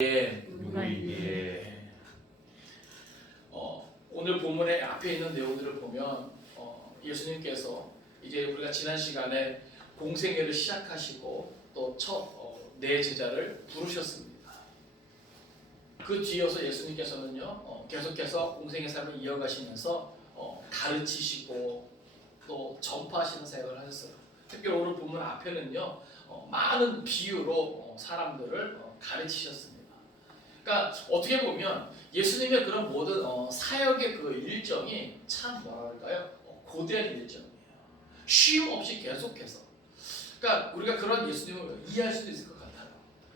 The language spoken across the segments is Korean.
누구이기에. 오늘 본문의 앞에 있는 내용들을 보면 예수님께서 이제 우리가 지난 시간에 공생애를 시작하시고 또 첫 네 제자를 부르셨습니다. 그 뒤이어서 예수님께서는요 계속해서 공생애 삶을 이어가시면서 가르치시고 또 전파하시는 사역을 하셨어요. 특히 오늘 본문 앞에는요 많은 비유로 사람들을 가르치셨습니다. 그러니까 어떻게 보면 예수님의 그런 모든 사역의 그 일정이 참 뭐랄까요? 고대한 일정이에요. 쉼 없이 계속해서. 그러니까 우리가 그런 예수님을 이해할 수도 있을 것 같아요.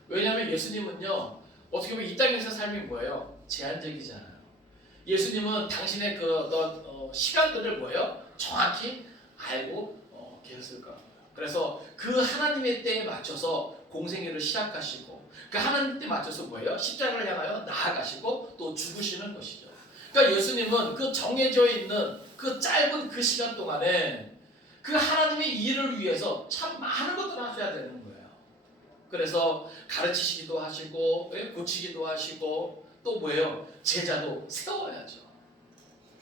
왜냐하면 예수님은요 어떻게 보면 이 땅에서 삶이 뭐예요? 제한적이잖아요. 예수님은 당신의 그 어떤 시간들을 뭐예요? 정확히 알고 계셨을 거예요. 그래서 그 하나님의 때에 맞춰서 공생애를 시작하시고 그 하나님 때 맞춰서 뭐예요? 십자가를 향하여 나아가시고 또 죽으시는 것이죠. 그러니까 예수님은 그 정해져 있는 그 짧은 그 시간 동안에 그 하나님의 일을 위해서 참 많은 것들을 하셔야 되는 거예요. 그래서 가르치시기도 하시고 고치기도 하시고 또 뭐예요? 제자도 세워야죠.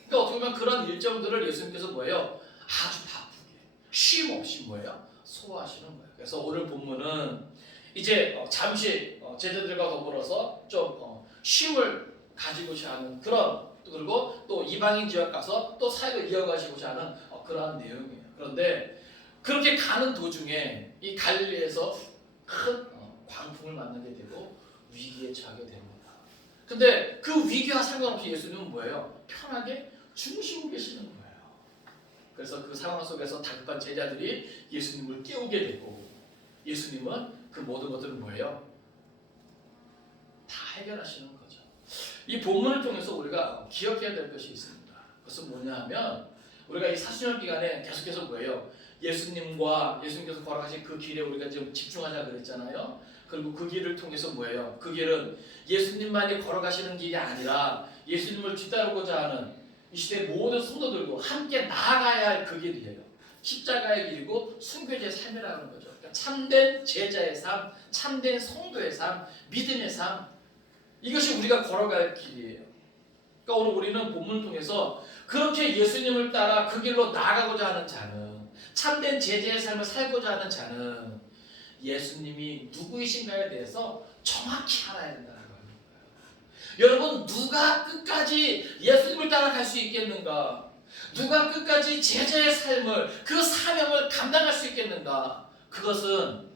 그러니까 어떻게 보면 그런 일정들을 예수님께서 뭐예요? 아주 바쁘게 쉼 없이 뭐예요? 소화하시는 거예요. 그래서 오늘 본문은 이제 잠시 제자들과 더불어서 좀 쉼을 가지고자 하는 그런, 그리고 또 이방인 지역 가서 또 사역을 이어가시고자 하는 그러한 내용이에요. 그런데 그렇게 가는 도중에 이 갈릴리에서 큰 광풍을 만나게 되고 위기에 처하게 됩니다. 근데 그 위기와 상관없이 예수님은 뭐예요? 편하게 주무시고 계시는 거예요. 그래서 그 상황 속에서 다급한 제자들이 예수님을 깨우게 되고 예수님은 그 모든 것들을 뭐예요? 다 해결하시는 거죠. 이 본문을 통해서 우리가 기억해야 될 것이 있습니다. 그것은 뭐냐 하면 우리가 이 사순절 기간에 계속해서 뭐예요? 예수님께서 걸어가신 그 길에 우리가 지금 집중하자 그랬잖아요. 그리고 그 길을 통해서 뭐예요? 그 길은 예수님만이 걸어가시는 길이 아니라 예수님을 뒤따르고자 하는 이 시대의 모든 성도들과 함께 나아가야 할 그 길이에요. 십자가의 길이고 순교자의 삶이라는 거죠. 그러니까 참된 제자의 삶, 참된 성도의 삶, 믿음의 삶, 이것이 우리가 걸어갈 길이에요. 그러니까 오늘 우리는 본문을 통해서 그렇게 예수님을 따라 그 길로 나아가고자 하는 자는, 참된 제자의 삶을 살고자 하는 자는 예수님이 누구이신가에 대해서 정확히 알아야 된다는 거예요. 여러분, 누가 끝까지 예수님을 따라갈 수 있겠는가? 누가 끝까지 제자의 삶을, 그 사명을 감당할 수 있겠는가? 그것은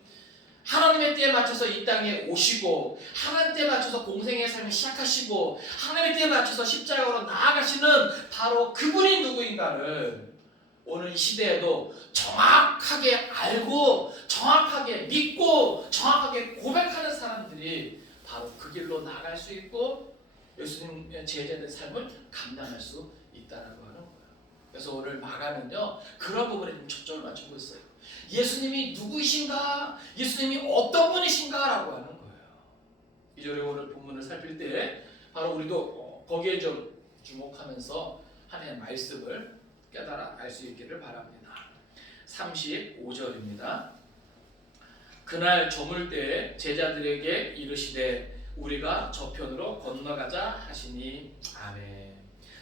하나님의 때에 맞춰서 이 땅에 오시고 하나님 때에 맞춰서 공생의 삶을 시작하시고 하나님의 때에 맞춰서 십자가로 나아가시는 바로 그분이 누구인가를 오늘 이 시대에도 정확하게 알고 정확하게 믿고 정확하게 고백하는 사람들이 바로 그 길로 나아갈 수 있고 예수님의 제자의 삶을 감당할 수 있다라고 하는 거예요. 그래서 오늘 마가는요 그런 부분에 좀 초점을 맞추고 있어요. 예수님이 누구이신가? 예수님이 어떤 분이신가? 라고 하는 거예요. 이절에 오늘 본문을 살필 때 바로 우리도 거기에 좀 주목하면서 하나님의 말씀을 깨달아 알 수 있기를 바랍니다. 35절입니다. 그날 저물 때에 제자들에게 이르시되 우리가 저편으로 건너가자 하시니 아멘.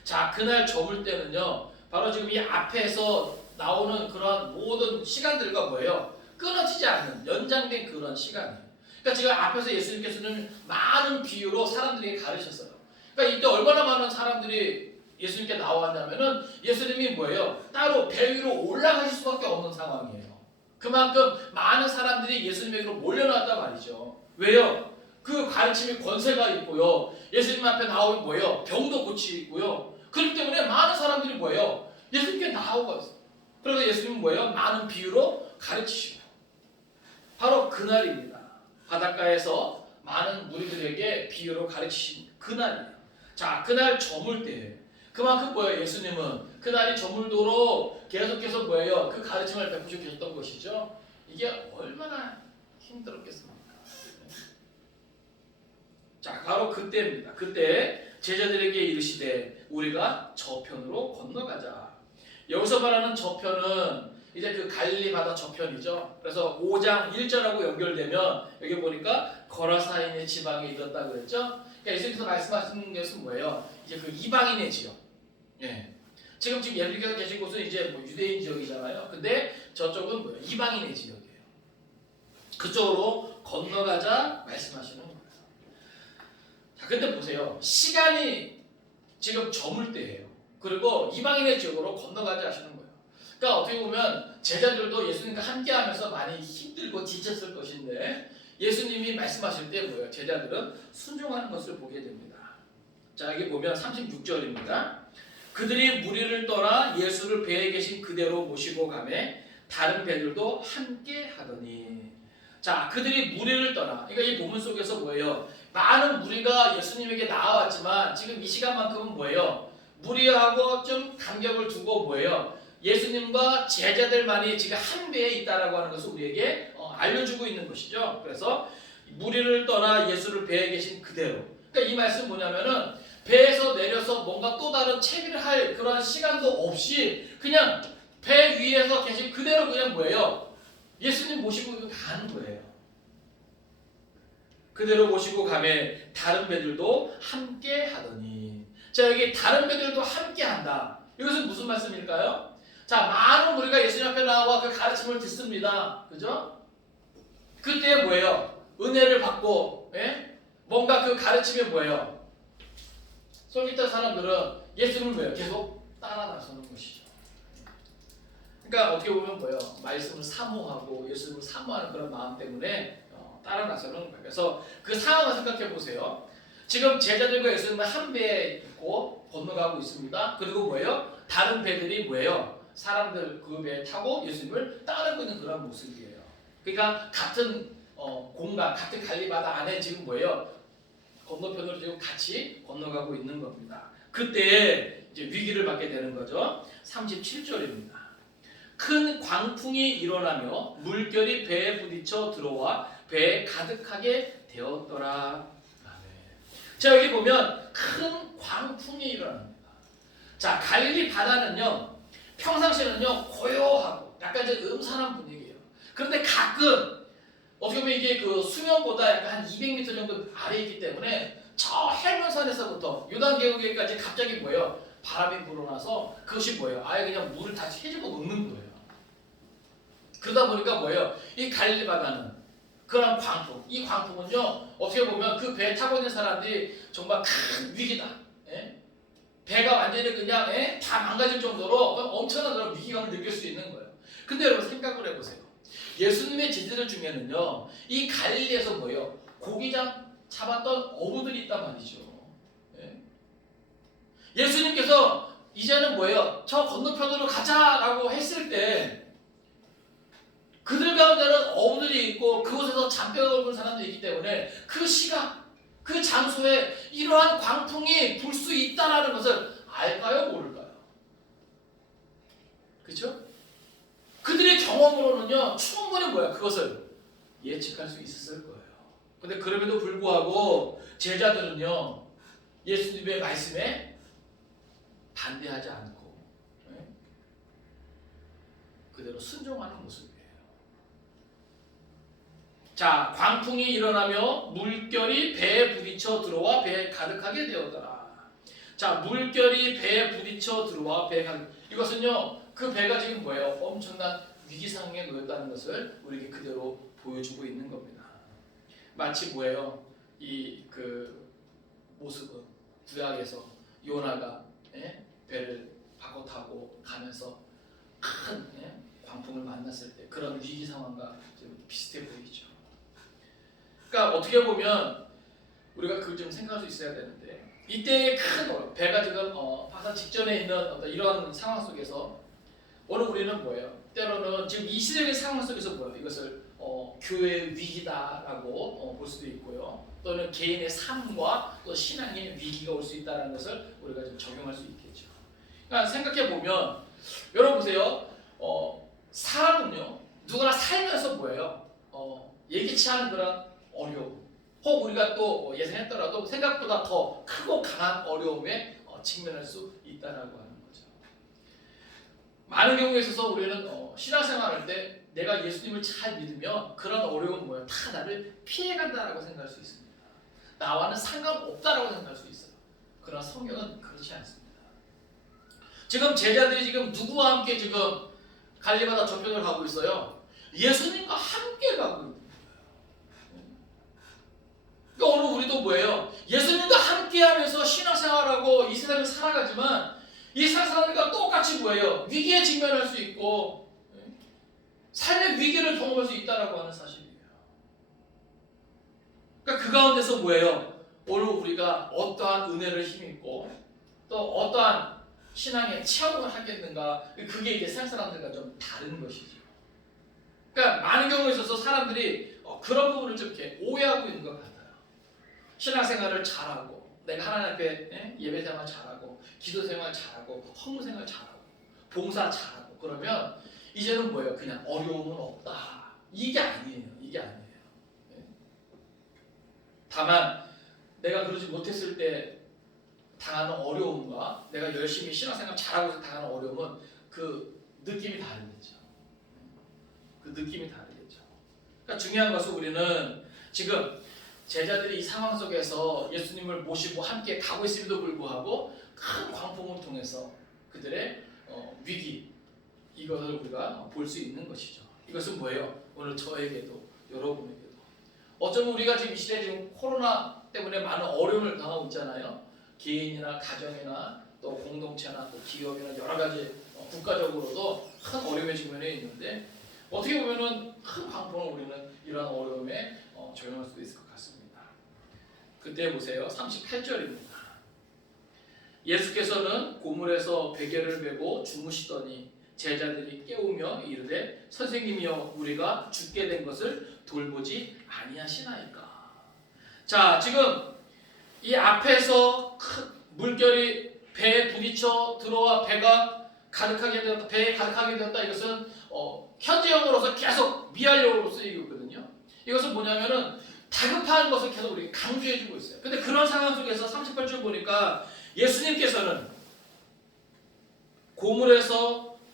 자, 그날 저물 때는요 바로 지금 이 앞에서 나오는 그런 모든 시간들과 뭐예요? 끊어지지 않는 연장된 그런 시간이에요. 그러니까 지금 앞에서 예수님께서는 많은 비유로 사람들에게 가르쳤어요. 그러니까 이때 얼마나 많은 사람들이 예수님께 나왔냐면은 예수님이 뭐예요? 따로 배 위로 올라가실 수밖에 없는 상황이에요. 그만큼 많은 사람들이 예수님에게로 몰려나왔단 말이죠. 왜요? 그 가르침이 권세가 있고요. 예수님 앞에 나오면 뭐예요? 병도 고치고요. 그렇기 때문에 많은 사람들이 뭐예요? 예수님께 나오고 있어요. 그래서 예수님은 뭐예요? 많은 비유로 가르치시고 바로 그날입니다. 바닷가에서 많은 무리들에게 비유로 가르치신 그날이에요. 자, 그날 저물 때 그만큼 뭐예요? 예수님은 그날이 저물도록 계속해서 뭐예요? 그 가르침을 베푸시고 계셨던 것이죠. 이게 얼마나 힘들었겠습니까? 자, 바로 그때입니다. 그때 제자들에게 이르시되 우리가 저편으로 건너가자. 여기서 말하는 저편은 이제 그 갈릴리 바다 저편이죠. 그래서 5장 1절하고 연결되면 여기 보니까 거라사인의 지방에 이르렀다 그랬죠? 그러니까 예수님께서 말씀하시는 것은 뭐예요? 이제 그 이방인의 지역. 예. 지금 예수님께서 계신 곳은 이제 뭐 유대인 지역이잖아요. 근데 저쪽은 뭐예요? 이방인의 지역이에요. 그쪽으로 건너가자 말씀하시는 거예요. 자, 근데 보세요. 시간이 지금 저물 때예요. 그리고 이방인의 지역으로 건너가자 하시는 거예요. 그러니까 어떻게 보면 제자들도 예수님과 함께하면서 많이 힘들고 지쳤을 것인데 예수님이 말씀하실 때 뭐예요? 제자들은 순종하는 것을 보게 됩니다. 자, 여기 보면 36절입니다. 그들이 무리를 떠나 예수를 배에 계신 그대로 모시고 가매 다른 배들도 함께 하더니. 자, 그들이 무리를 떠나. 그러니까 이 본문 속에서 뭐예요? 많은 무리가 예수님에게 나와왔지만 지금 이 시간만큼은 뭐예요? 무리하고 좀 간격을 두고 뭐예요? 예수님과 제자들만이 지금 한 배에 있다라고 하는 것을 우리에게 알려주고 있는 것이죠. 그래서 무리를 떠나 예수를 배에 계신 그대로. 그러니까 이 말씀 뭐냐면은 배에서 내려서 뭔가 또 다른 채비를 할 그런 시간도 없이 그냥 배 위에서 계신 그대로 그냥 뭐예요? 예수님 모시고 가는 거예요. 그대로 모시고 가매 다른 배들도 함께 하더니. 자, 여기 다른 배들도 함께 한다. 이것은 무슨 말씀일까요? 자, 많은 우리가 예수님 앞에 나와 그 가르침을 듣습니다. 그죠? 그때 뭐예요? 은혜를 받고, 예? 뭔가 그 가르침이 뭐예요? 솔깃한 사람들은 예수님을 뭐예요? 계속 따라 나서는 것이죠. 그러니까 어떻게 보면 뭐예요? 말씀을 사모하고 예수님을 사모하는 그런 마음 때문에 따라 나서는 거예요. 그래서 그 상황을 생각해 보세요. 지금 제자들과 예수님은 한 배에 있고 건너가고 있습니다. 그리고 뭐예요? 다른 배들이 뭐예요? 사람들 그 배에 타고 예수님을 따르고 있는 그런 모습이에요. 그러니까 같은 공간, 같은 갈리바다 안에 지금 뭐예요? 건너편으로 지금 같이 건너가고 있는 겁니다. 그때 이제 위기를 맞게 되는 거죠. 37절입니다. 큰 광풍이 일어나며 물결이 배에 부딪혀 들어와 배에 가득하게 되었더라. 자, 여기 보면 큰 광풍이 일어납니다. 자, 갈릴리 바다는요, 평상시에는요 고요하고 약간 이제 음산한 분위기예요. 그런데 가끔 어떻게 보면 이게 그 수면보다 약간 한 200m 정도 아래에 있기 때문에 저 헬몬산에서부터 요단계곡에까지 갑자기 뭐예요? 바람이 불어나서 그것이 뭐예요? 아예 그냥 물을 다 채집어 놓는 거예요. 그러다 보니까 뭐예요? 이 갈릴리 바다는 그런 광풍, 이 광풍은요 어떻게 보면 그 배에 타고 있는 사람들이 정말 큰 위기다. 예? 배가 완전히 그냥 다 망가질 정도로 엄청난 그런 위기감을 느낄 수 있는 거예요. 근데 여러분 생각을 해보세요. 예수님의 제자들 중에는요 이 갈릴리에서 뭐예요? 고기 잡았던 어부들이 있단 말이죠. 예? 예수님께서 이제는 뭐예요? 저 건너편으로 가자라고 했을 때 그들 가운데는 어부들이 있고 그곳에서 잔뼈가 굵은 사람들이 있기 때문에 그 시각, 그 장소에 이러한 광풍이 불 수 있다는 것을 알까요? 모를까요? 그렇죠? 그들의 경험으로는요 충분히 뭐야 그것을 예측할 수 있었을 거예요. 근데 그럼에도 불구하고 제자들은요 예수님의 말씀에 반대하지 않고 그대로 순종하는 모습이에요. 자, 광풍이 일어나며 물결이 배에 부딪혀 들어와 배에 가득하게 되었더라. 자, 물결이 배에 부딪혀 들어와 배에 가득. 이것은요 그 배가 지금 뭐예요? 엄청난 위기 상황에 놓였다는 것을 우리에게 그대로 보여주고 있는 겁니다. 마치 뭐예요? 이 그 모습은 구약에서 요나가 배를 바꿔 타고 가면서 큰 광풍을 만났을 때 그런 위기 상황과 좀 비슷해 보이죠. 그러니까 어떻게 보면 우리가 그걸 좀 생각할 수 있어야 되는데 이때의 큰 배가 지금 파산 직전에 있는 어떤 이런 상황 속에서 오늘 우리는 뭐예요? 때로는 지금 이 시대의 상황 속에서 뭐예요? 이것을 교회의 위기다라고 볼 수도 있고요. 또는 개인의 삶과 또 신앙의 위기가 올 수 있다는 것을 우리가 좀 적용할 수 있겠죠. 그러니까 생각해 보면 여러분 보세요. 사람은요 누구나 살면서 뭐예요? 예기치 않은 그런 어려움, 혹 우리가 또 예상했더라도 생각보다 더 크고 강한 어려움에 직면할 수 있다라고 하는 거죠. 많은 경우에 있어서 우리는 신앙생활할 때 내가 예수님을 잘 믿으면 그런 어려움은 뭐예요? 다 나를 피해간다라고 생각할 수 있습니다. 나와는 상관없다라고 생각할 수 있어요. 그러나 성경은 그렇지 않습니다. 지금 제자들이 지금 누구와 함께 지금 갈리바다 저편을 가고 있어요? 예수님과 함께 가고 있는 거예요. 그러니까 오늘 우리도 뭐예요? 예수님과 함께하면서 신앙생활하고 이 세상을 살아가지만 이 세상 사람들과 똑같이 뭐예요? 위기에 직면할 수 있고 삶의 위기를 경험할 수 있다라고 하는 사실이에요. 그러니까 그 가운데서 뭐예요? 오늘 우리가 어떠한 은혜를 힘입고 또 어떠한 신앙의 체험을 하겠는가, 그게 이제 세상 사람들과 좀 다른 것이죠. 그러니까 많은 경우에 있어서 사람들이 그런 부분을 좀 이렇게 오해하고 있는 것 같아요. 신앙생활을 잘하고 내가 하나님 앞에 예배생활 잘하고 기도생활 잘하고 헌금생활 잘하고 봉사 잘하고 그러면 이제는 뭐예요? 그냥 어려움은 없다. 이게 아니에요. 이게 아니에요. 다만 내가 그러지 못했을 때 당하는 어려움과 내가 열심히 신앙생활 잘하고 당하는 어려움은 그 느낌이 다르겠죠. 그 느낌이 다르겠죠. 그러니까 중요한 것은 우리는 지금 제자들이 이 상황 속에서 예수님을 모시고 함께 가고 있음에도 불구하고 큰 광풍을 통해서 그들의 위기, 이것을 우리가 볼 수 있는 것이죠. 이것은 뭐예요? 오늘 저에게도 여러분에게도 어쩌면 우리가 지금 이 시대에 지금 코로나 때문에 많은 어려움을 당하고 있잖아요. 개인이나 가정이나 또 공동체나 또 기업이나 여러 가지 국가적으로도 큰 어려움에 직면해 있는데 어떻게 보면은 큰 광풍을 우리는 이러한 어려움에 적용할 수 있을 것 같습니다. 그때 보세요. 38절입니다. 예수께서는 고물에서 베개를 메고 주무시더니 제자들이 깨우며 이르되 선생님이여 우리가 죽게 된 것을 돌보지 아니하시나이까. 자, 지금 이 앞에서 큰 물결이 배에 부딪혀 들어와 배가 가득하게 되었다. 배에 가득하게 되었다. 이것은 현재형으로서 계속 미완료로 쓰이고 있거든요. 이것은 뭐냐면은 다급한 것을 계속 우리가 강조해주고 있어요. 근데 그런 상황 속에서 38절 보니까 예수님께서는 고물이라는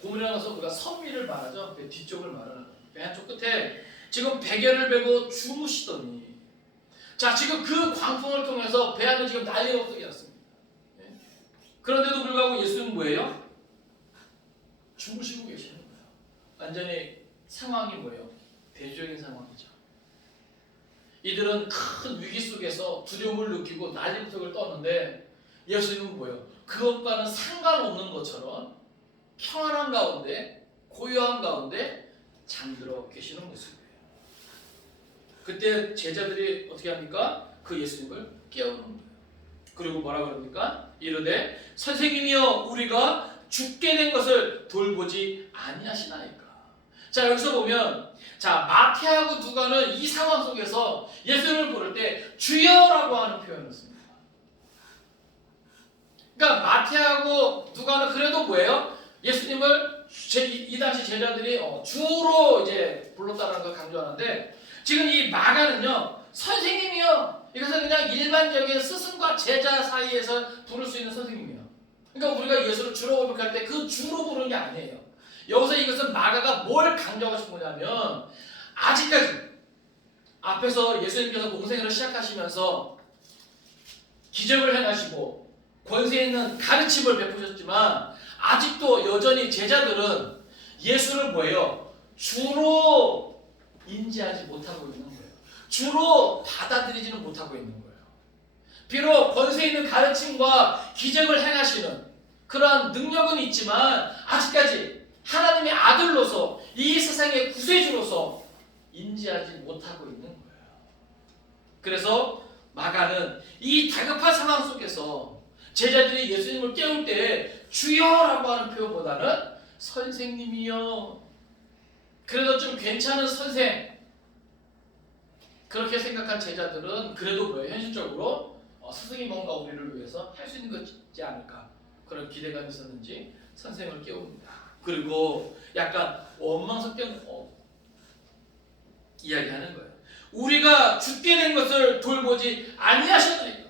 것은 우리가 선미를 말하죠. 배 뒤쪽을 말하는 배 한쪽 끝에 지금 베개를 메고 주무시더니 자, 지금 그 광풍을 통해서 배 안에 지금 난리가 없게 났습니다. 그런데도 불구하고 예수님은 뭐예요? 주무시고 계시는 거예요. 완전히 상황이 뭐예요? 대조적인 상황이죠. 이들은 큰 위기 속에서 두려움을 느끼고 난리부터를 떠는데 예수님은 뭐예요? 그것과는 상관없는 것처럼 평안한 가운데 고요한 가운데 잠들어 계시는 모습이에요. 그때 제자들이 어떻게 합니까? 그 예수님을 깨우는 거예요. 그리고 뭐라 그럽니까? 이르되 선생님이여 우리가 죽게 된 것을 돌보지 아니하시나이까. 자, 여기서 보면 자, 마태하고 누가는 이 상황 속에서 예수님을 부를 때 주여라고 하는 표현을 씁니다. 그러니까 마태하고 누가는 그래도 뭐예요? 예수님을 이 당시 제자들이 주로 이제 불렀다는 걸 강조하는데 지금 이 마가는요 선생님이요. 이것은 그냥 일반적인 스승과 제자 사이에서 부를 수 있는 선생님이에요. 그러니까 우리가 예수를 주로 고백할 때 그 주로 부르는 게 아니에요. 여기서 이것은 마가가 뭘 강조하고 싶은 거냐면 아직까지 앞에서 예수님께서 공생애를 시작하시면서 기적을 행하시고 권세 있는 가르침을 베푸셨지만 아직도 여전히 제자들은 예수를 뭐예요? 주로 인지하지 못하고 있는 거예요. 주로 받아들이지는 못하고 있는 거예요. 비록 권세 있는 가르침과 기적을 행하시는 그러한 능력은 있지만 아직까지 하나님의 아들로서 이 세상의 구세주로서 인지하지 못하고 있는 거예요. 그래서 마가는 이 다급한 상황 속에서 제자들이 예수님을 깨울 때 주여라고 하는 표현보다는 선생님이여, 그래도 좀 괜찮은 선생, 그렇게 생각한 제자들은 그래도 뭐예요? 현실적으로 스승이 뭔가 우리를 위해서 할 수 있는 것이지 않을까 그런 기대감이 있었는지 선생을 깨웁니다. 그리고 약간 원망 섞인 이야기하는 거예요. 우리가 죽게 된 것을 돌보지 아니하셨나이까.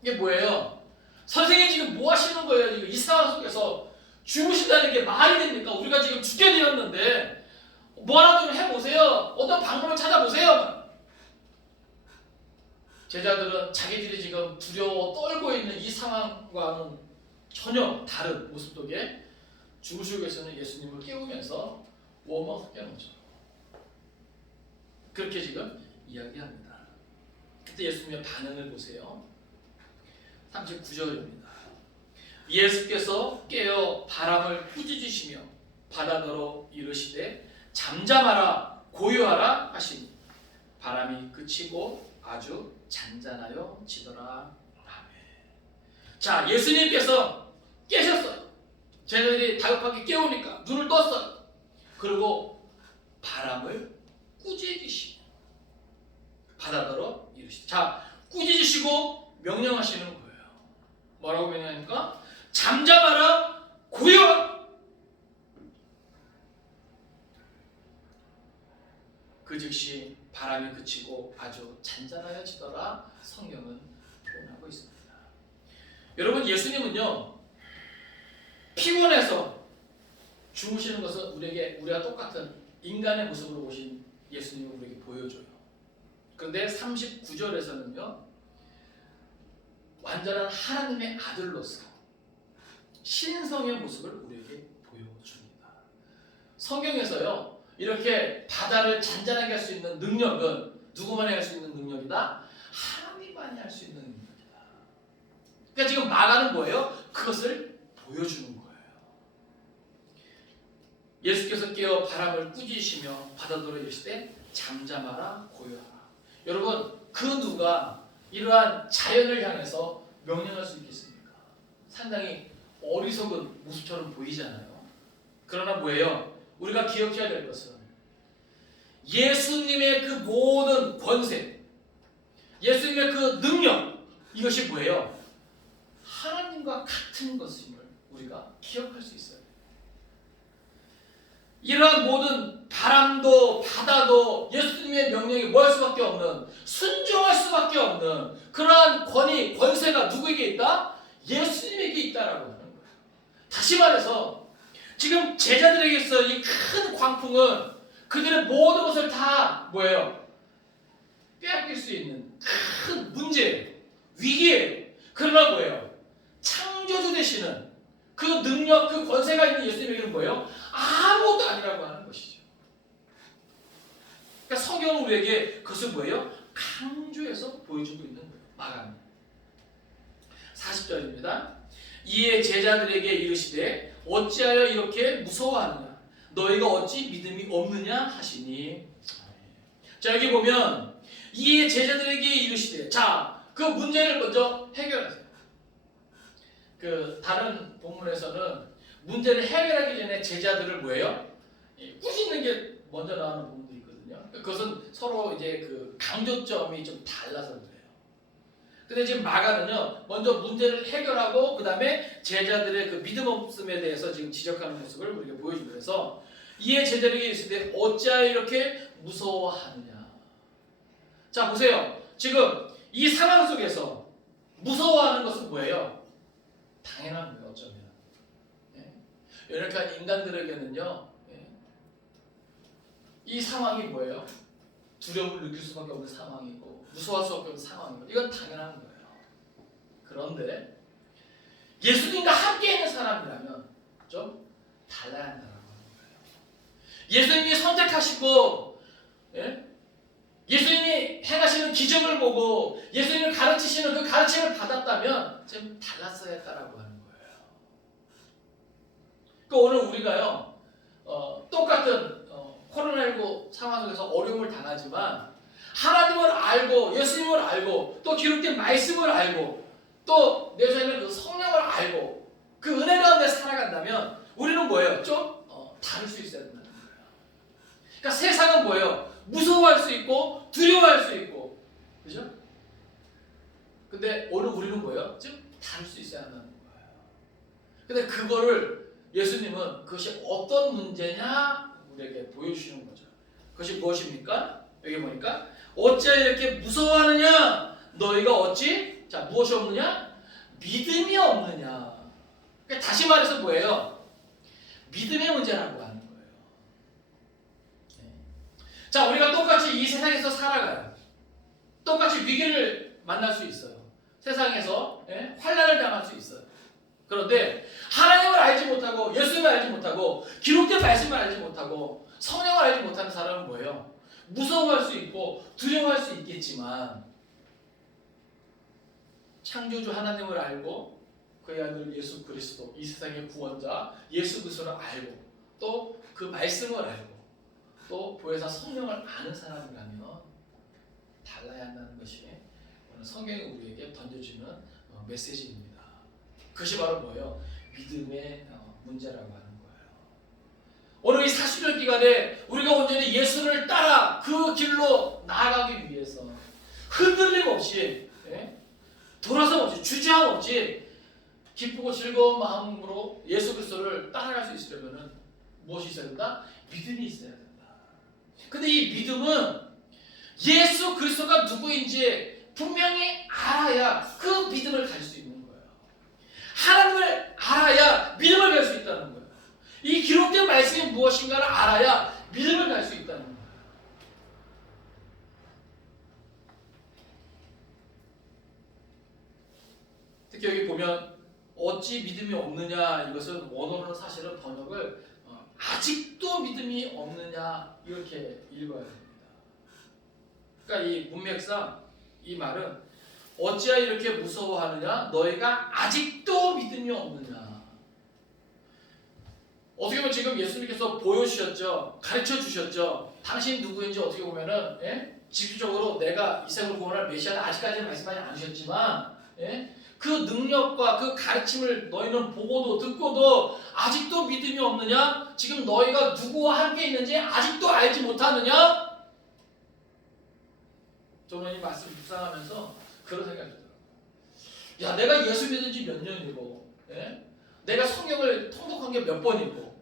이게 뭐예요? 선생님 지금 뭐 하시는 거예요? 지금 이 상황 속에서 죽으신다는 게 말이 됩니까? 우리가 지금 죽게 되었는데 뭐 하나 좀 해보세요. 어떤 방법을 찾아보세요. 제자들은 자기들이 지금 두려워 떨고 있는 이 상황과는 전혀 다른 모습 속에 죽으시고 계시는 예수님을 깨우면서 워머스 깨우죠. 그렇게 지금 이야기합니다. 그때 예수님의 반응을 보세요. 39절입니다. 예수께서 깨어 바람을 꾸짖으시며 바다더러 이르시되 잠잠하라 고요하라 하시니 바람이 그치고 아주 잔잔하여 지더라. 아멘. 자, 예수님께서 깨셨어요. 쟤네들이 다급하게 깨우니까 눈을 떴어요. 그리고 바람을 꾸짖으시며 바다더러 이르시되, 자, 꾸짖으시고 명령하시는 거예요. 뭐라고 명령하니까? 잠잠하라 고요하라. 그 즉시 바람이 그치고 아주 잔잔하여지더라. 성경은 표현하고 있습니다. 여러분, 예수님은요 피곤해서 주무시는 것은 우리가 똑같은 인간의 모습으로 오신 예수님을 우리에게 보여줘요. 그런데 39절에서는요 완전한 하나님의 아들로서 신성의 모습을 우리에게 보여줍니다. 성경에서요 이렇게 바다를 잔잔하게 할 수 있는 능력은 누구만이 할 수 있는 능력이다? 하나님만이 할 수 있는 능력이다. 그러니까 지금 마가는 뭐예요? 그것을 보여주는 거예요. 예수께서 깨어 바람을 꾸짖으시며 바다더러 이르시되 잠잠하라 고요하라. 여러분, 그 누가 이러한 자연을 향해서 명령할 수 있겠습니까? 상당히 어리석은 모습처럼 보이잖아요. 그러나 뭐예요? 우리가 기억해야 될 것은 예수님의 그 모든 권세, 예수님의 그 능력, 이것이 뭐예요? 하나님과 같은 것임을 우리가 기억할 수 있어요. 이러한 모든 바람도 바다도 예수님의 명령에 뭐 할 수밖에 없는, 순종할 수밖에 없는 그러한 권위, 권세가 누구에게 있다? 예수님에게 있다라고 하는 거예요. 다시 말해서 지금 제자들에게 있어 이 큰 광풍은 그들의 모든 것을 다 뭐예요? 빼앗길 수 있는 큰 문제예요. 위기예요. 그러나 뭐예요? 창조주 되시는 그 능력, 그 권세가 있는 예수님에게는 뭐예요? 아무것도 아니라고 하는 것이죠. 그러니까 성경은 우리에게 그것을 뭐예요? 강조해서 보여주고 있는 거예요. 마가는 40절입니다. 이에 제자들에게 이르시되 어찌하여 이렇게 무서워하느냐? 너희가 어찌 믿음이 없느냐 하시니. 자, 여기 보면 이에 제자들에게 이르시되, 자, 그 문제를 먼저 해결하세요. 그 다른 본문에서는 문제를 해결하기 전에 제자들을 뭐예요? 꾸짖는 게 먼저 나오는 부분도 있거든요. 그것은 서로 이제 그 강조점이 좀 달라서 그래요. 근데 지금 마가는요, 먼저 문제를 해결하고 그 다음에 제자들의 그 믿음 없음에 대해서 지금 지적하는 모습을 우리에게 보여주면서 이에 제자들에게 있을 때 어찌하여 이렇게 무서워하느냐. 자, 보세요. 지금 이 상황 속에서 무서워하는 것은 뭐예요? 당연한 거예요. 어쩌면 이렇게 인간들에게는요 이 상황이 뭐예요? 두려움을 느낄 수밖에 없는 상황이고 무서워할 수밖에 없는 상황이고 이건 당연한 거예요. 그런데 예수님과 함께 있는 사람이라면 좀 달라야 한다는 거예요. 예수님이 선택하시고 예수님이 행하시는 기적을 보고 예수님을 가르치시는 그 가르침을 받았다면 좀 달랐어야 했다라고 하는 거예요. 그러니까 오늘 우리가요 똑같은 코로나19 상황 속에서 어려움을 당하지만 하나님을 알고 예수님을 알고 또 기록된 말씀을 알고 또 내 속에 있는 그 성령을 알고 그 은혜 가운데 살아간다면 우리는 뭐예요? 좀 다를 수 있어야 된다는 거예요. 그러니까 세상은 뭐예요? 무서워할 수 있고 두려워할 수 있고, 그죠? 근데 오늘 우리는 뭐예요? 좀 다를 수 있어야 한다는 거예요. 근데 그거를 예수님은 그것이 어떤 문제냐 우리에게 보여주시는 거죠. 그것이 무엇입니까? 여기 보니까 어찌하여 이렇게 무서워하느냐? 너희가 어찌? 자, 무엇이 없느냐? 믿음이 없느냐? 그러니까 다시 말해서 뭐예요? 믿음의 문제라고 하는 거예요. 자, 우리가 똑같이 이 세상에서 살아가요. 똑같이 위기를 만날 수 있어요. 세상에서 환난을 당할 수 있어요. 그런데 하나님을 알지 못하고 예수님을 알지 못하고 기록된 말씀을 알지 못하고 성령을 알지 못하는 사람은 뭐예요? 무서워할 수 있고 두려워할 수 있겠지만 창조주 하나님을 알고 그의 아들 예수 그리스도, 이 세상의 구원자 예수 그리스도를 알고 또 그 말씀을 알고 또 보혜사 성령을 아는 사람이라면 달라야 한다는 것이 오늘 성경이 우리에게 던져주는 메시지입니다. 그것이 바로 뭐예요? 믿음의 문제라고 하는 거예요. 오늘 이 40년 기간에 우리가 온전히 예수를 따라 그 길로 나아가기 위해서 흔들림 없이 돌아섬 없이 주저함 없이 기쁘고 즐거운 마음으로 예수 그리스도를 따라갈 수 있으려면 무엇이 있어야 된다? 믿음이 있어야 된다. 근데 이 믿음은 예수 그리스도가 누구인지 분명히 알아야 그 믿음을 가질 수 있는 거예요. 하나님을 알아야 믿음을 가질 수 있다는 거예요. 이 기록된 말씀이 무엇인가를 알아야 믿음을 가질 수 있다는 거예요. 특히 여기 보면 어찌 믿음이 없느냐, 이것은 원어로는 사실은 번역을 아직도 믿음이 없느냐 이렇게 읽어야 됩니다. 그러니까 이 문맥상 이 말은 어찌하여 이렇게 무서워하느냐, 너희가 아직도 믿음이 없느냐. 어떻게 보면 지금 예수님께서 보여주셨죠, 가르쳐 주셨죠. 당신 누구인지 어떻게 보면은 직접적으로 내가 이 세상을 구원할 메시아는 아직까지는 말씀하지 않으셨지만 그 능력과 그 가르침을 너희는 보고도 듣고도 아직도 믿음이 없느냐? 지금 너희가 누구와 함께 있는지 아직도 알지 못하느냐? 저는 이 말씀 묵상하면서 그런 생각이 들더라고요. 야, 내가 예수 믿은 지 몇 년이고 내가 성경을 통독한 게 몇 번이고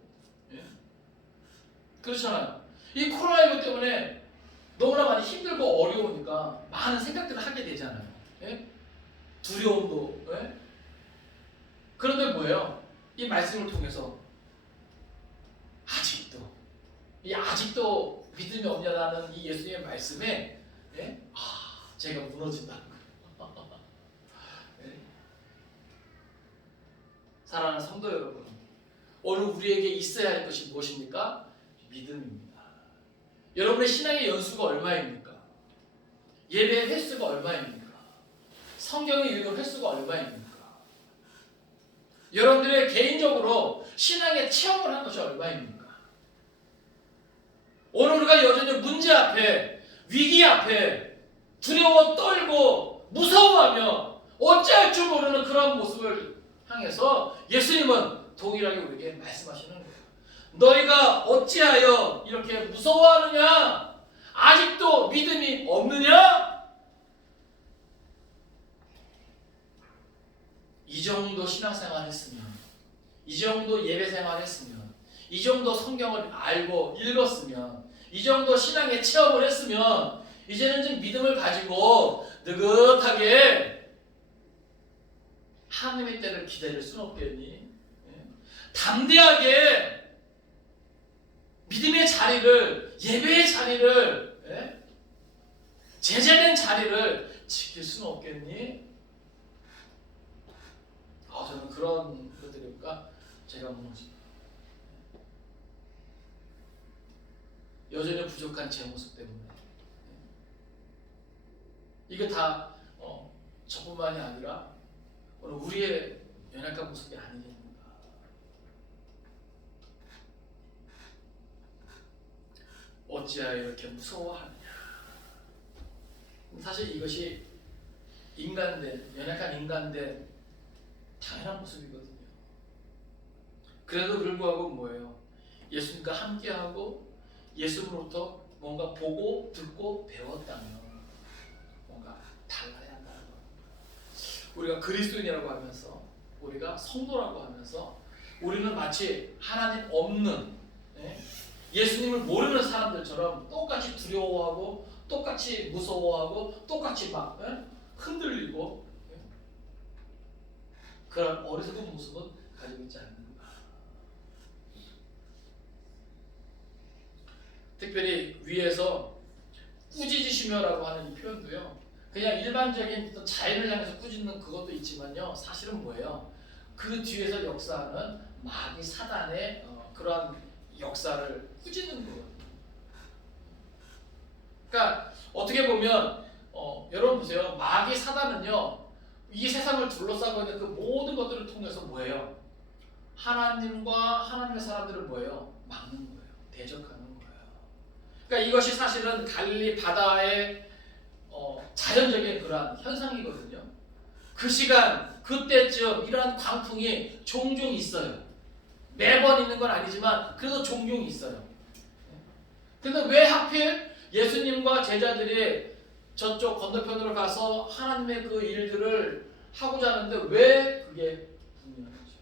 그렇잖아요. 이 코로나19 때문에 너무나 많이 힘들고 어려우니까 많은 생각들을 하게 되잖아요. 두려움도. 그런데 뭐예요? 이 말씀을 통해서 아직도 믿음이 없냐라는 이 예수님의 말씀에 제가 무너진다는 거예요. 사랑하는 성도 여러분, 오늘 우리에게 있어야 할 것이 무엇입니까? 믿음입니다. 여러분의 신앙의 연수가 얼마입니까? 예배의 횟수가 얼마입니까? 성경을 읽은 횟수가 얼마입니까? 여러분들의 개인적으로 신앙의 체험을 한 것이 얼마입니까? 오늘 우리가 여전히 문제 앞에, 위기 앞에 두려워 떨고 무서워하며 어찌할 줄 모르는 그런 모습을 향해서 예수님은 동일하게 우리에게 말씀하시는 거예요. 너희가 어찌하여 이렇게 무서워하느냐? 아직도 믿음이 없느냐? 이 정도 신앙생활 했으면, 이 정도 예배생활 했으면, 이 정도 성경을 알고 읽었으면, 이 정도 신앙의 체험을 했으면 이제는 좀 믿음을 가지고 느긋하게 하나님의 때를 기다릴 수는 없겠니? 담대하게 믿음의 자리를, 예배의 자리를, 제자된 자리를 지킬 수는 없겠니? 저는 그런 것들이니까 제가 무너집니다. 여전히 부족한 제 모습 때문에. 이게 다 저뿐만이 아니라 오늘 우리의 연약한 모습이 아니겠는가. 어찌하여 이렇게 무서워하느냐. 사실 이것이 인간된, 연약한 인간된 당연한 모습이거든요. 그래도 불구하고 뭐예요? 예수님과 함께하고 예수님으로부터 뭔가 보고 듣고 배웠다면 뭔가 달라야 한다는 겁니다. 우리가 그리스도인이라고 하면서, 우리가 성도라고 하면서 우리는 마치 하나님 없는 예수님을 모르는 사람들처럼 똑같이 두려워하고 똑같이 무서워하고 똑같이 막 흔들리고 그런 어리석은 모습은 가지고 있지 않는가. 특별히 위에서 꾸짖으시며라고 하는 이 표현도요. 그냥 일반적인 어떤 자연을 향해서 꾸짖는 그것도 있지만요. 사실은 뭐예요? 그 뒤에서 역사하는 마귀 사단의 그러한 역사를 꾸짖는 거거든요. 그러니까 어떻게 보면 여러분 보세요. 마귀 사단은요. 이 세상을 둘러싸고 있는 그 모든 것들을 통해서 뭐예요? 하나님과 하나님의 사람들을 뭐예요? 막는 거예요. 대적하는 거예요. 그러니까 이것이 사실은 갈릴리 바다의 자연적인 그러한 현상이거든요. 그 시간, 그때쯤 이러한 광풍이 종종 있어요. 매번 있는 건 아니지만 그래도 종종 있어요. 근데 왜 하필 예수님과 제자들이 저쪽 건너편으로 가서 하나님의 그 일들을 하고자 하는데 왜 그게 분명하죠?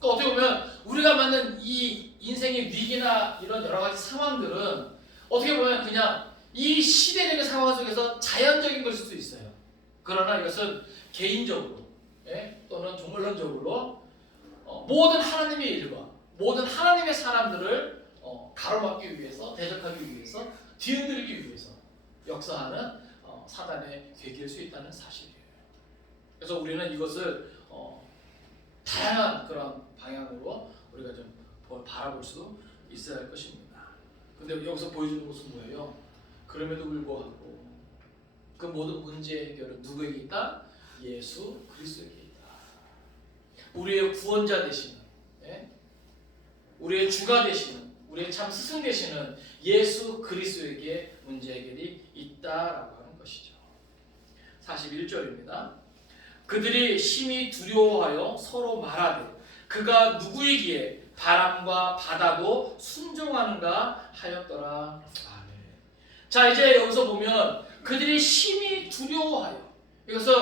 그러니까 어떻게 보면 우리가 만난 이 인생의 위기나 이런 여러 가지 상황들은 어떻게 보면 그냥 이 시대적인 상황 속에서 자연적인 것일 수 있어요. 그러나 이것은 개인적으로 또는 종말론적으로 모든 하나님의 일과 모든 하나님의 사람들을 가로막기 위해서, 대적하기 위해서, 뒤흔들기 위해서 역사하는 사단의 계기일 수 있다는 사실이에요. 그래서 우리는 이것을 다양한 그런 방향으로 우리가 좀 바라볼 수 있어야 할 것입니다. 근데 여기서 보여주는 것은 뭐예요? 그럼에도 불구하고 그 모든 문제 해결은 누구에게 있다? 예수 그리스도에게 있다. 우리의 구원자 되시는, 우리의 주가 되시는, 우리의 참 스승 되시는 예수 그리스도에게 문제 해결이 있다라고 하는 것이죠. 41절입니다. 그들이 심히 두려워하여 서로 말하되 그가 누구이기에 바람과 바다도 순종하는가 하였더라. 아멘. 자, 이제 여기서 보면 그들이 심히 두려워하여, 이것은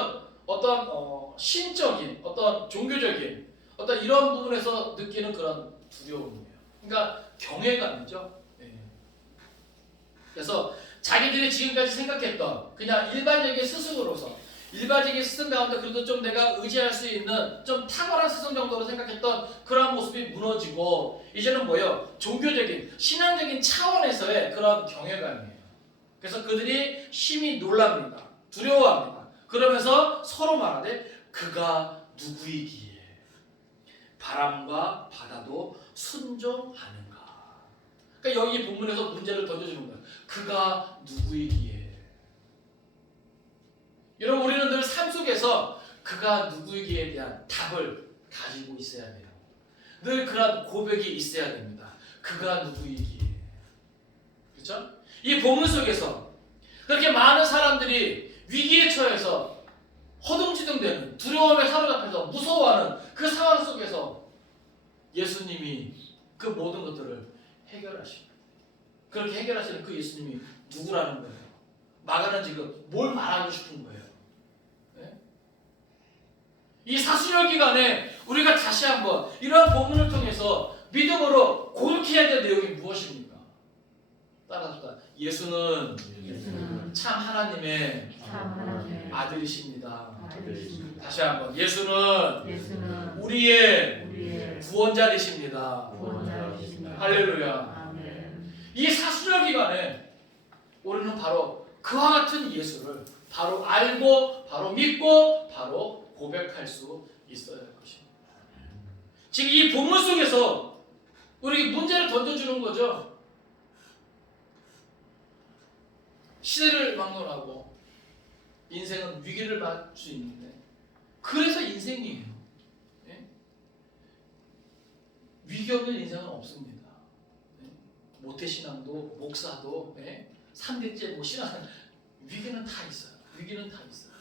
어떤 신적인, 어떤 종교적인 어떤 이런 부분에서 느끼는 그런 두려움이에요. 그러니까 경외감이죠. 그래서 자기들이 지금까지 생각했던 그냥 일반적인 스승으로서, 일반적인 스승 가운데 그래도 좀 내가 의지할 수 있는 좀 탁월한 스승 정도로 생각했던 그런 모습이 무너지고 이제는 뭐예요? 종교적인, 신앙적인 차원에서의 그런 경외감이에요. 그래서 그들이 심히 놀랍니다. 두려워합니다. 그러면서 서로 말하되 그가 누구이기에 바람과 바다도 순종하는가. 그러니까 여기 본문에서 문제를 던져주는 거예요. 그가 누구이기에. 여러분, 우리는 늘 삶 속에서 그가 누구이기에 대한 답을 가지고 있어야 돼요. 늘 그런 고백이 있어야 됩니다. 그가 누구이기에. 그렇죠? 이 본문 속에서 그렇게 많은 사람들이 위기에 처해서 허둥지둥대는, 두려움에 사로잡혀서 무서워하는 그 상황 속에서 예수님이 그 모든 것들을 해결하십니다. 그렇게 해결하시는 그 예수님이 누구라는 거예요? 마가는 지금 뭘 말하고 싶은 거예요? 이 사순절 기간에 우리가 다시 한번 이러한 본문을 통해서 믿음으로 고백해야 될 내용이 무엇입니까? 따라합시다. 예수는 참 하나님의 아들이십니다. 다시 한번. 예수는 우리의 구원자 되십니다. 할렐루야. 이 사순절 기간에 우리는 바로 그와 같은 예수를 바로 알고, 바로 믿고, 바로 고백할 수 있어야 할 것입니다. 지금 이 본문 속에서 우리에게 문제를 던져주는 거죠. 시대를 막론하고 인생은 위기를 맞을 수 있는데, 그래서 인생이에요. 위기 없는 인생은 없습니다. 모태신앙도 목사도 3대째 신앙, 위기는 다 있어요. 위기는 다 있어요.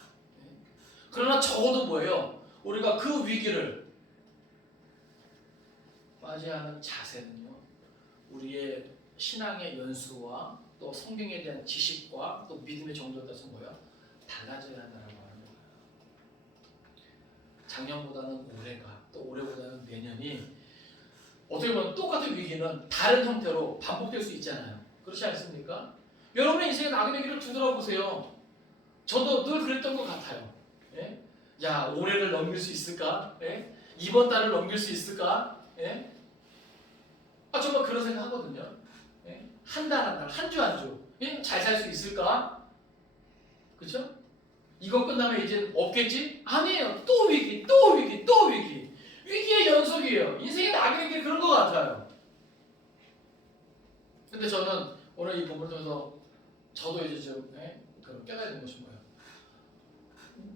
그러나 적어도 뭐예요? 우리가 그 위기를 맞이하는 자세는요, 우리의 신앙의 연수와 또 성경에 대한 지식과 또 믿음의 정도에 따라서 뭐예요? 달라져야 한다고 하는 거예요. 작년보다는 올해가, 또 올해보다는 내년이 어떻게 보면 똑같은 위기는 다른 형태로 반복될 수 있잖아요. 그렇지 않습니까? 여러분의 인생의 낙인의 길을 두드려보세요. 저도 늘 그랬던 것 같아요. 야, 올해를 넘길 수 있을까? 이번 달을 넘길 수 있을까? 정말 그런 생각 하거든요. 한 달 한 달, 한 주 한 주. 잘 살 수 있을까? 그렇죠? 이거 끝나면 이제 없겠지? 아니에요. 또 위기, 또 위기, 또 위기. 위기의 연속이에요. 인생의 낙인이 그런 것 같아요. 근데 저는 오늘 이 본문을 통해서 저도 이제 좀 깨달은 것이 뭐예요?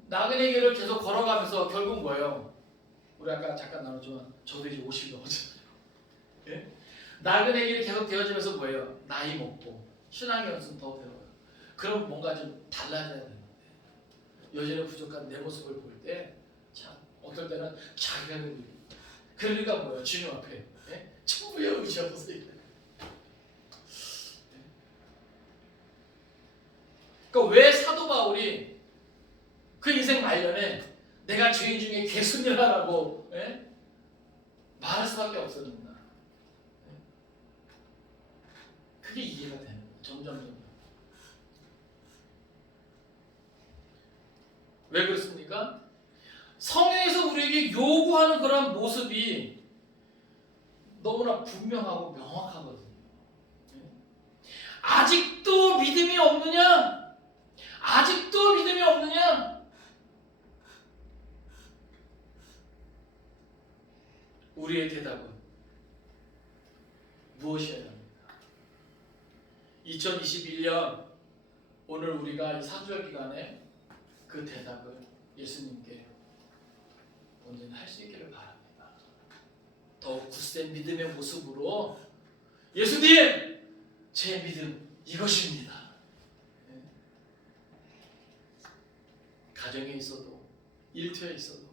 나그네 길을 계속 걸어가면서 결국 뭐예요? 우리 아까 잠깐 나눴지만 저도 이제 50이 넘었잖아요. 예? 나그네 길이 계속 되어지면서 뭐예요? 나이 먹고 신앙의 연수는 더 배워요. 그럼 뭔가 좀 달라져야 되는데 여전히 부족한 내 모습을 볼 때 참 어떨 때는 자기가 그러니까 뭐예요? 주님 앞에 천부의 의지하고서 그러니까 왜 사도 바울이 그 인생 말년에 내가 죄인 중에 괴순이라고 말할 수밖에 없었는가? 그게 이해가 되는 거예요. 점점. 왜 그렇습니까? 성경에서 우리에게 요구하는 그런 모습이 너무나 분명하고 명확하거든요. 아직도 믿음이 없느냐? 아직도 믿음이 없느냐? 우리의 대답은 무엇이어야 합니까? 2021년 오늘 우리가 이 사주절 기간에 그 대답을 예수님께 언제나 할 수 있기를 바랍니다. 더욱 굳센 믿음의 모습으로 예수님! 제 믿음 이것입니다. 가정에 있어도 일터에 있어도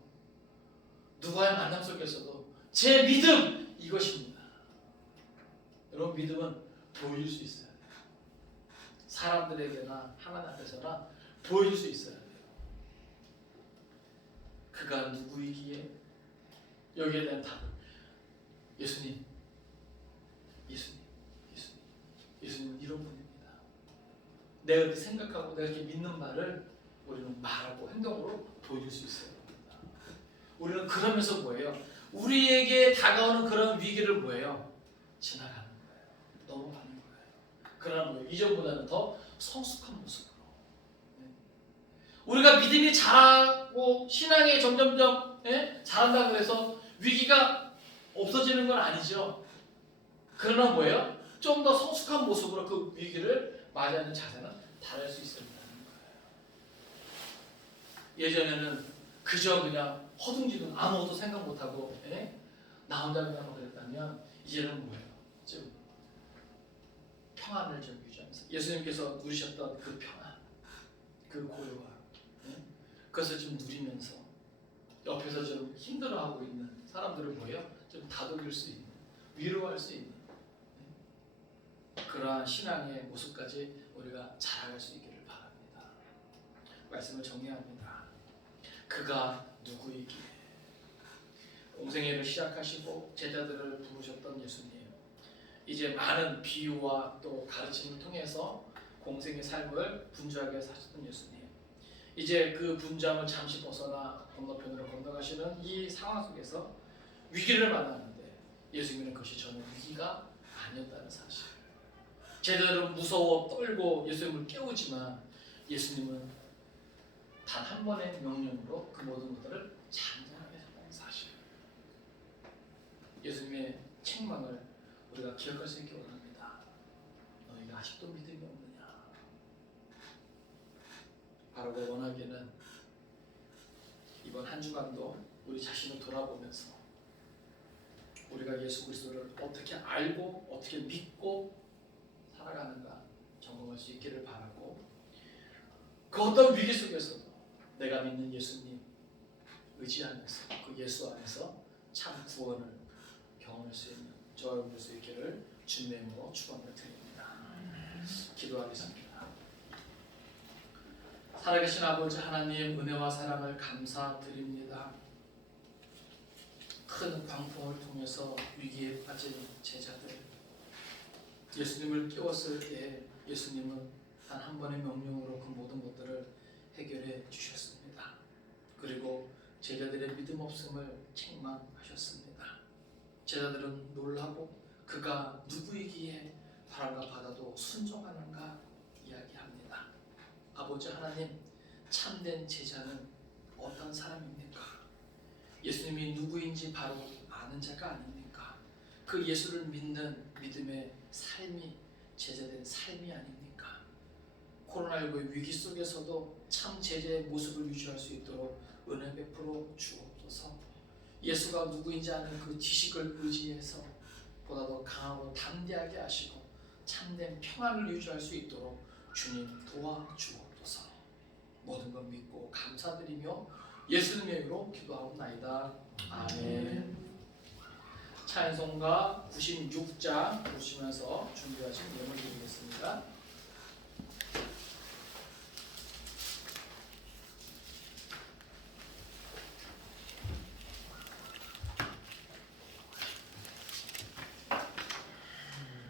누구와의 만남 속에서도 제 믿음 이것입니다. 여러분 믿음은 보여줄 수 있어야 돼요. 사람들에게나 하나님 앞에서나 보여줄 수 있어야 돼요. 그가 누구이기에 여기에 대한 답을 예수님 이런 분입니다. 내가 이렇게 생각하고 내가 이렇게 믿는 말을 우리는 말하고 행동으로 보여줄 수 있어야 됩니다. 우리는 그러면서 뭐예요? 우리에게 다가오는 그런 위기를 뭐예요? 지나가는 거예요. 넘어가는 거예요. 그러나 뭐예요? 이전보다는 더 성숙한 모습으로 우리가 믿음이 자라고 신앙이 점점점 자란다고 해서 위기가 없어지는 건 아니죠. 그러나 뭐예요? 좀 더 성숙한 모습으로 그 위기를 맞이하는 자세는 달할 수 있어야 된다는 거예요. 예전에는 그저 그냥 허둥지둥 아무것도 생각 못하고 나 혼자 그냥 그랬다면 이제는 뭐예요? 좀 평안을 좀 유지하면서 예수님께서 누리셨던 그 평안, 그 고요함 그것을 좀 누리면서 옆에서 좀 힘들어하고 있는 사람들을 뭐예요? 좀 다독일 수 있는, 위로할 수 있는 그러한 신앙의 모습까지 우리가 자라갈 수 있기를 바랍니다. 말씀을 정리합니다. 그가 누구이기에 공생애를 시작하시고 제자들을 부르셨던 예수님, 이제 많은 비유와 또 가르침을 통해서 공생의 삶을 분주하게 사셨던 예수님, 이제 그 분주함을 잠시 벗어나 건너편으로 건너가시는 이 상황 속에서 위기를 만나는데 예수님은 그것이 전혀 위기가 아니었다는 사실. 제자들은 무서워 떨고 예수님을 깨우지만 예수님은 단 한 번의 명령으로 그 모든 것들을 잠잠하게 하셨다는 사실. 예수님의 책망을 우리가 기억할 수 있기 원합니다. 너희가 아직도 믿음이 없느냐? 바로 원하기는 이번 한 주간도 우리 자신을 돌아보면서 우리가 예수 그리스도를 어떻게 알고 어떻게 믿고 살아가는가 점검할 수 있기를 바라고, 그 어떤 위기 속에서도 내가 믿는 예수님 의지하면서 그 예수 안에서 참 구원을 경험할 수 있는 저와 여러분 될 수 있기를 주님의 이름으로 축원을 드립니다. 기도하겠습니다. 살아계신 아버지 하나님, 은혜와 사랑을 감사드립니다. 큰 광풍을 통해서 위기에 빠진 제자들, 예수님을 깨웠을 때 예수님은 단 한 번의 명령으로 그 모든 것들을 해결해 주셨습니다. 그리고 제자들의 믿음 없음을 책망하셨습니다. 제자들은 놀라고 그가 누구이기에 바람과 바다도 순종하는가 이야기합니다. 아버지 하나님, 참된 제자는 어떤 사람입니까? 예수님이 누구인지 바로 아는 자가 아닙니까? 그 예수를 믿는 믿음의 삶이 제자된 삶이 아닙니까? 코로나19의 위기 속에서도 참 제자의 모습을 유지할 수 있도록 은혜 베풀어 주옵소서. 예수가 누구인지 아는 그 지식을 의지해서 보다 더 강하고 담대하게 하시고 참된 평안을 유지할 수 있도록 주님 도와주옵소서. 모든 걸 믿고 감사드리며 예수님의 이름으로 기도하옵나이다. 아멘. 찬송가 96장 보시면서 준비하신 예물 드리겠습니다.